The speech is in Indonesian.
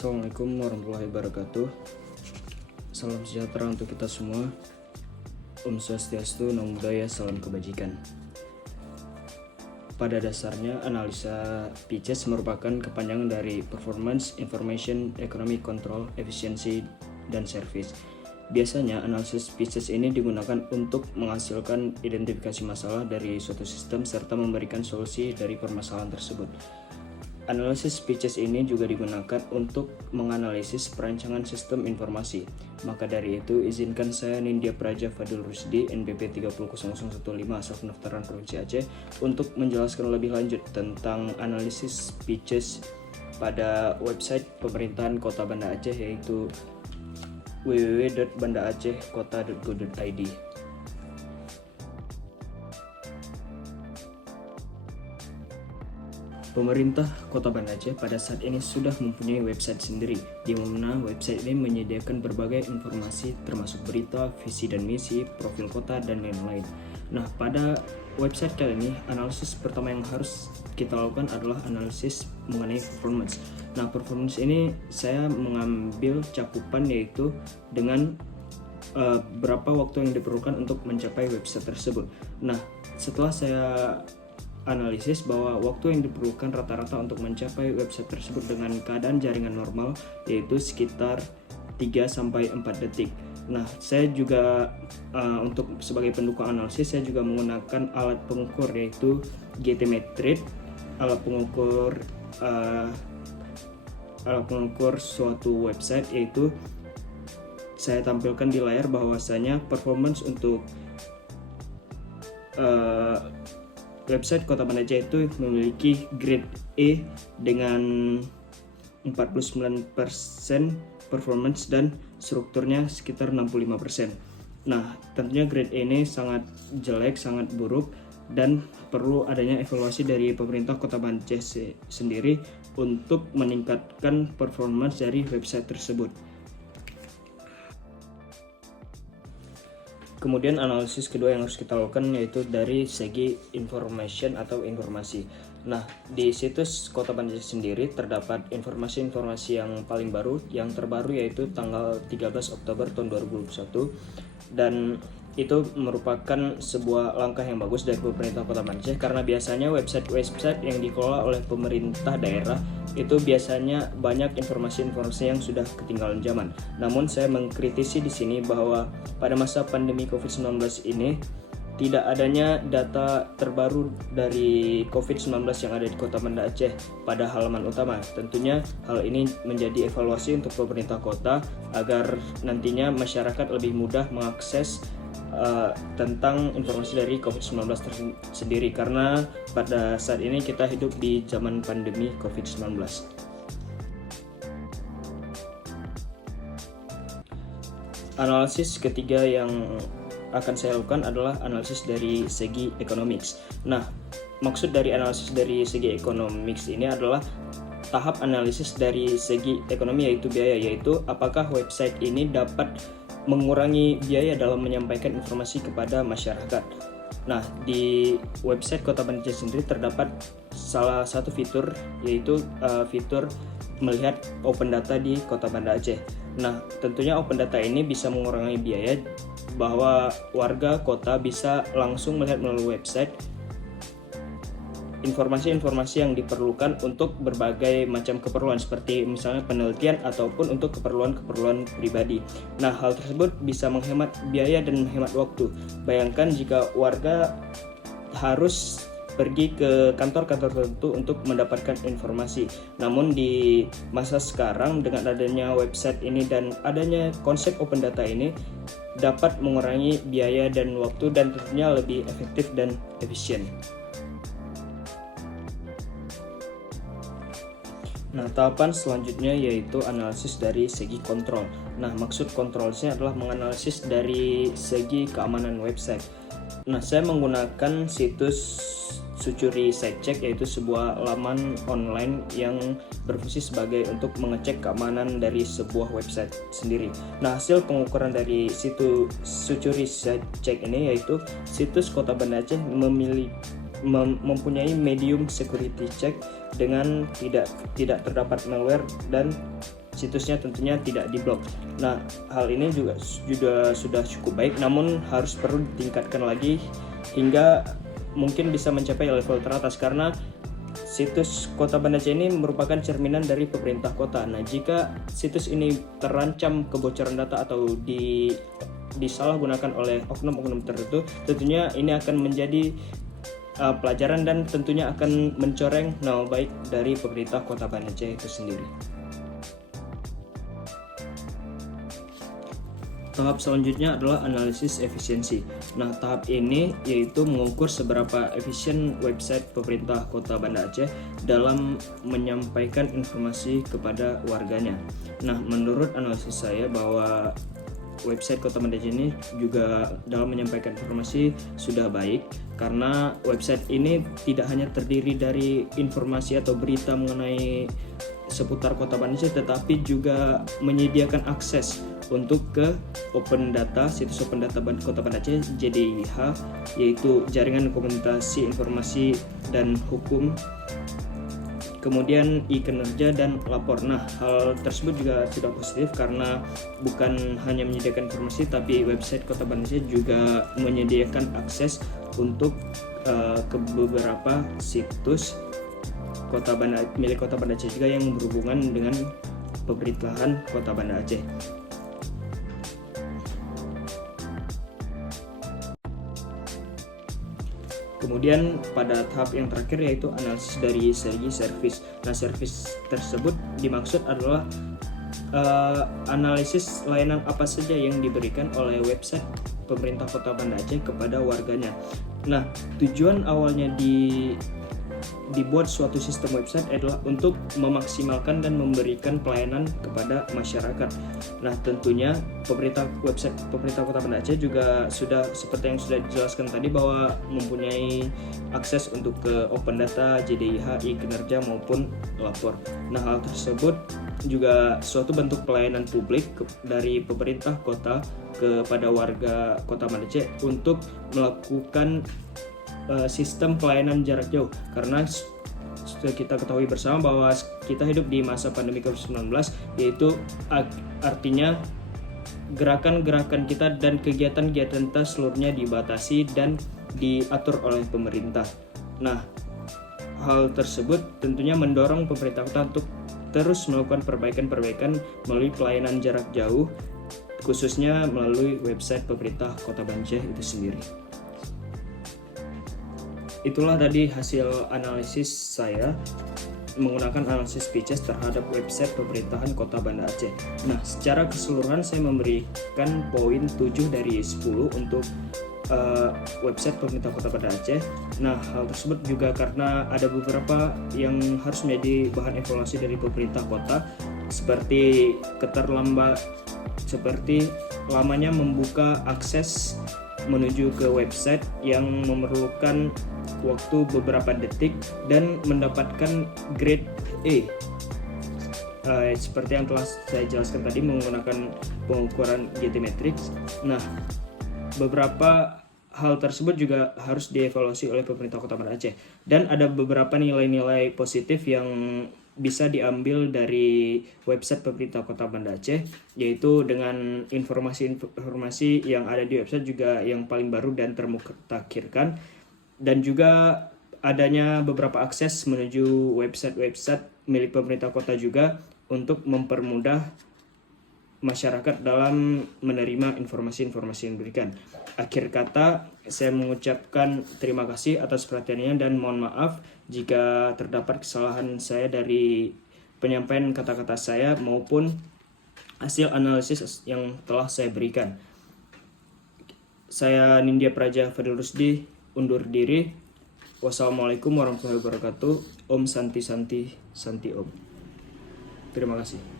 Assalamualaikum warahmatullahi wabarakatuh. Salam sejahtera untuk kita semua. Om Swastiastu, Namo Buddhaya, salam kebajikan. Pada dasarnya, analisa PICES merupakan kepanjangan dari Performance, Information, Economic Control, Efficiency, dan Service. Biasanya, analisis PICES ini digunakan untuk menghasilkan identifikasi masalah dari suatu sistem serta memberikan solusi dari permasalahan tersebut. Analisis PICES ini juga digunakan untuk menganalisis perancangan sistem informasi. Maka dari itu, izinkan saya Nindya Praja Fadil Rusdi, NPP 300015, asal pendaftaran Provinsi Aceh, untuk menjelaskan lebih lanjut tentang analisis PICES pada website pemerintahan Kota Banda Aceh, yaitu www.bandaacehkota.go.id. Pemerintah Kota Banda Aceh pada saat ini sudah mempunyai website sendiri, di mana website ini menyediakan berbagai informasi termasuk berita, visi dan misi, profil kota, dan lain-lain. Nah, pada website kali ini, analisis pertama yang harus kita lakukan adalah analisis mengenai performance. Nah, performance ini saya mengambil cakupan yaitu dengan berapa waktu yang diperlukan untuk mencapai website tersebut. Nah, setelah saya analisis bahwa waktu yang diperlukan rata-rata untuk mencapai website tersebut dengan keadaan jaringan normal yaitu sekitar 3-4 detik. Nah, saya juga untuk sebagai pendukung analisis saya juga menggunakan alat pengukur yaitu GTmetrix, alat pengukur suatu website, yaitu saya tampilkan di layar bahwasanya performance untuk website Kota Banda Aceh itu memiliki grade E dengan 49% performance dan strukturnya sekitar 65%. Nah, tentunya grade E ini sangat jelek, sangat buruk, dan perlu adanya evaluasi dari pemerintah Kota Banda Aceh sendiri untuk meningkatkan performance dari website tersebut. Kemudian analisis kedua yang harus kita lakukan yaitu dari segi information atau informasi. Nah, di situs Kota Banda Aceh sendiri terdapat informasi-informasi yang paling baru, yang terbaru yaitu tanggal 13 Oktober tahun 2021, dan itu merupakan sebuah langkah yang bagus dari pemerintah Kota Banda Aceh, karena biasanya website-website yang dikelola oleh pemerintah daerah itu biasanya banyak informasi-informasi yang sudah ketinggalan zaman. Namun saya mengkritisi di sini bahwa pada masa pandemi COVID-19 ini tidak adanya data terbaru dari COVID-19 yang ada di Kota Banda Aceh pada halaman utama. Tentunya hal ini menjadi evaluasi untuk pemerintah kota agar nantinya masyarakat lebih mudah mengakses tentang informasi dari COVID-19 sendiri, karena pada saat ini kita hidup di zaman pandemi COVID-19. Analisis ketiga yang akan saya lakukan adalah analisis dari segi economics. Nah, maksud dari analisis dari segi economics ini adalah tahap analisis dari segi ekonomi, yaitu biaya, yaitu apakah website ini dapat mengurangi biaya dalam menyampaikan informasi kepada masyarakat. Nah, di website Kota Banda Aceh sendiri terdapat salah satu fitur, yaitu fitur melihat open data di Kota Banda Aceh. Nah, tentunya open data ini bisa mengurangi biaya, bahwa warga kota bisa langsung melihat melalui website informasi-informasi yang diperlukan untuk berbagai macam keperluan, seperti misalnya penelitian ataupun untuk keperluan-keperluan pribadi. Nah, hal tersebut bisa menghemat biaya dan menghemat waktu. Bayangkan jika warga harus pergi ke kantor-kantor tertentu untuk mendapatkan informasi. Namun di masa sekarang dengan adanya website ini dan adanya konsep open data ini dapat mengurangi biaya dan waktu, dan tentunya lebih efektif dan efisien. Nah, tahapan selanjutnya yaitu analisis dari segi kontrol. Nah, maksud kontrolnya adalah menganalisis dari segi keamanan website. Nah, saya menggunakan situs Sucuri Sitecheck, yaitu sebuah laman online yang berfungsi sebagai untuk mengecek keamanan dari sebuah website sendiri. Nah, hasil pengukuran dari situs Sucuri Sitecheck ini yaitu situs Kota Banda Aceh mempunyai medium security check dengan tidak terdapat malware dan situsnya tentunya tidak diblok. Nah, hal ini juga sudah cukup baik, namun harus perlu ditingkatkan lagi hingga mungkin bisa mencapai level teratas, karena situs Kota Banda Aceh ini merupakan cerminan dari pemerintah kota. Nah, jika situs ini terancam kebocoran data atau disalahgunakan oleh oknum-oknum tertentu, tentunya ini akan menjadi pelajaran dan tentunya akan mencoreng nama baik dari pemerintah Kota Banda Aceh itu sendiri. Tahap selanjutnya adalah analisis efisiensi. Nah, tahap ini yaitu mengukur seberapa efisien website pemerintah Kota Banda Aceh dalam menyampaikan informasi kepada warganya. Nah, menurut analisis saya bahwa website Kota Banda Aceh ini juga dalam menyampaikan informasi sudah baik, karena website ini tidak hanya terdiri dari informasi atau berita mengenai seputar Kota Banda Aceh, tetapi juga menyediakan akses untuk ke open data, situs open data Kota Banda Aceh JDIH, yaitu Jaringan Dokumentasi Informasi dan Hukum, kemudian e-kinerja dan lapor. Nah, hal tersebut juga sudah positif karena bukan hanya menyediakan informasi, tapi website Kota Banda Aceh juga menyediakan akses untuk ke beberapa situs milik Kota Banda Aceh juga yang berhubungan dengan pemerintahan Kota Banda Aceh. Kemudian pada tahap yang terakhir yaitu analisis dari segi service. Nah, service tersebut dimaksud adalah analisis layanan apa saja yang diberikan oleh website pemerintah Kota Banda Aceh kepada warganya. Nah, tujuan awalnya dibuat suatu sistem website adalah untuk memaksimalkan dan memberikan pelayanan kepada masyarakat. Nah, tentunya website pemerintah Kota Banda Aceh juga sudah seperti yang sudah dijelaskan tadi bahwa mempunyai akses untuk ke open data, JDIH, e-kinerja maupun lapor. Nah, hal tersebut juga suatu bentuk pelayanan publik dari pemerintah kota kepada warga Kota Banda Aceh untuk melakukan sistem pelayanan jarak jauh, karena kita ketahui bersama bahwa kita hidup di masa pandemi COVID-19, yaitu artinya gerakan-gerakan kita dan kegiatan-kegiatan kita seluruhnya dibatasi dan diatur oleh pemerintah. Nah, hal tersebut tentunya mendorong pemerintah kota untuk terus melakukan perbaikan-perbaikan melalui pelayanan jarak jauh, khususnya melalui website pemerintah Kota Banda Aceh itu sendiri. Itulah tadi hasil analisis saya menggunakan analisis Pisces terhadap website pemerintahan Kota Banda Aceh. Nah, secara keseluruhan saya memberikan poin 7 dari 10 untuk website pemerintah Kota Banda Aceh. Nah, hal tersebut juga karena ada beberapa yang harus menjadi bahan evaluasi dari pemerintah kota, seperti lamanya membuka akses menuju ke website yang memerlukan waktu beberapa detik dan mendapatkan grade A. Seperti yang telah saya jelaskan tadi menggunakan pengukuran GT Matrix. Nah, beberapa hal tersebut juga harus dievaluasi oleh pemerintah Kota Banda Aceh, dan ada beberapa nilai-nilai positif yang bisa diambil dari website pemerintah Kota Banda Aceh, yaitu dengan informasi-informasi yang ada di website juga yang paling baru dan termutakhirkan, dan juga adanya beberapa akses menuju website-website milik pemerintah kota juga untuk mempermudah masyarakat dalam menerima informasi-informasi yang diberikan. Akhir kata, saya mengucapkan terima kasih atas perhatiannya dan mohon maaf jika terdapat kesalahan saya dari penyampaian kata-kata saya maupun hasil analisis yang telah saya berikan. Saya Nindya Praja Fadil Rusdi undur diri. Wassalamualaikum warahmatullahi wabarakatuh. Om Santi Santi Santi Om. Terima kasih.